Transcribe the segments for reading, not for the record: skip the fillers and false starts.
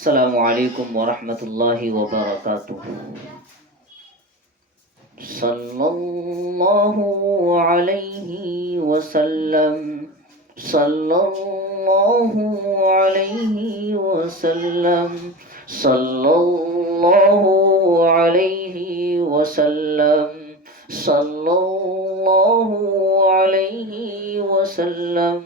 السلام عليكم ورحمة الله وبركاته. صلى الله عليه وسلم. صلى الله عليه وسلم. صلى الله عليه وسلم. صلى الله عليه وسلم.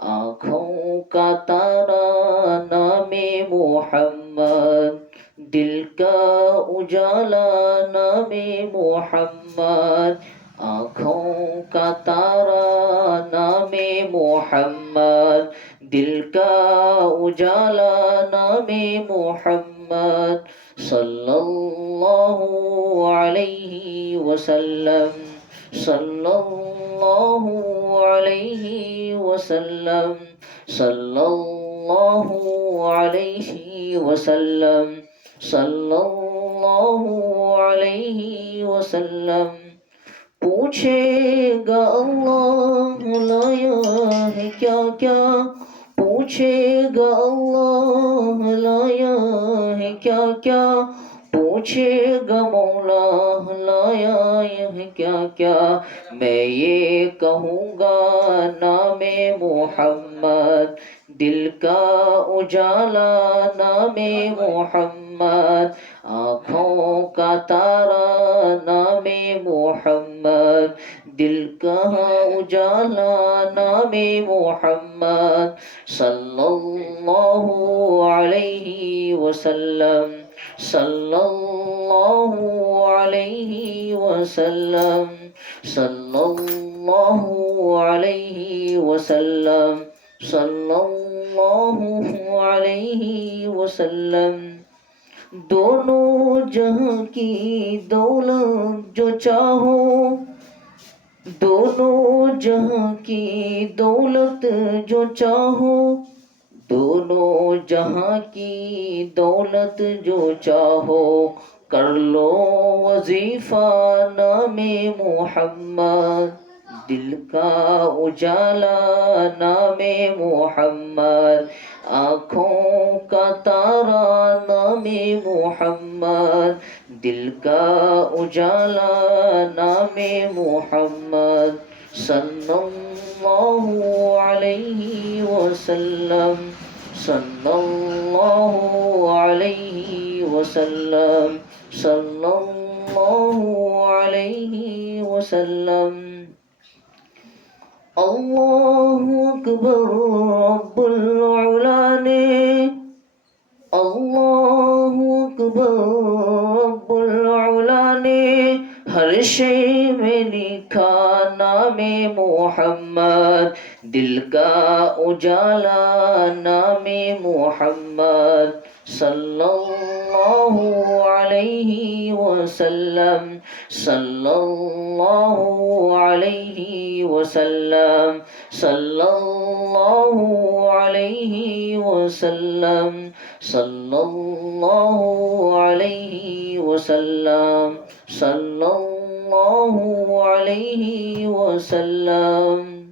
आँखों का तारा नामे मोहम्मद, दिल का उजाला नामे मोहम्मद। आँखों का तारा नामे मोहम्मद, दिल का उजाला नामे मोहम्मद। सल्लल्लाहु अलैहि वसल्लम। सल्लल्लाहु अलैहि वसल्लम। सल्लल्लाहु अलैहि वसल्लम। सल्लल्लाहु अलैहि वसल्लम। पूछेगा अल्लाह लाया है क्या क्या, पूछेगा अल्लाह लाया है क्या क्या, पूछेगा मौला लाया है क्या क्या। मैं ये कहूँगा नामे मोहम्मद, दिल का उजाला नामे मोहम्मद। आँखों का तारा नामे मोहम्मद, दिल का उजाला नामे मोहम्मद। सल्लल्लाहु अलैहि वसल्लम। सल्लल्लाहु अलैहि वसल्लम। सल्लल्लाहु अलैहि वसल्लम। सल्लल्लाहु अलैहि वसल्लम। दोनों जहां की दौलत जो चाहो, दोनों जहां की दौलत जो चाहो, दोनों जहां की दौलत जो चाहो, कर लो वजीफा नामे मोहम्मद, दिल का उजाला नामे मोहम्मद। आँखों का तारा नामे मोहम्मद, दिल का उजाला नामे मोहम्मद। सल्लल्लाहु अलैहि वसल्लम। सल्लल्लाहु अलैहि वसल्लम। सल्लल्लाहु अलैहि वसल्लम। अल्लाहु अकबर रब्बुल उला ने, अल्लाहु अकबर रब्बुल उला ने हर शय में लिखा नामे मोहम्मद, दिल का उजाला नामे मोहम्मद। सल्लल्लाहु अलैहि वसल्लम। सल्लल्लाहु अलैहि वसल्लम। सल्लल्लाहु अलैहि वसल्लम। सल्लल्लाहु अलैहि वसल्लम। सल्लल्लाहु अलैहि वसल्लम।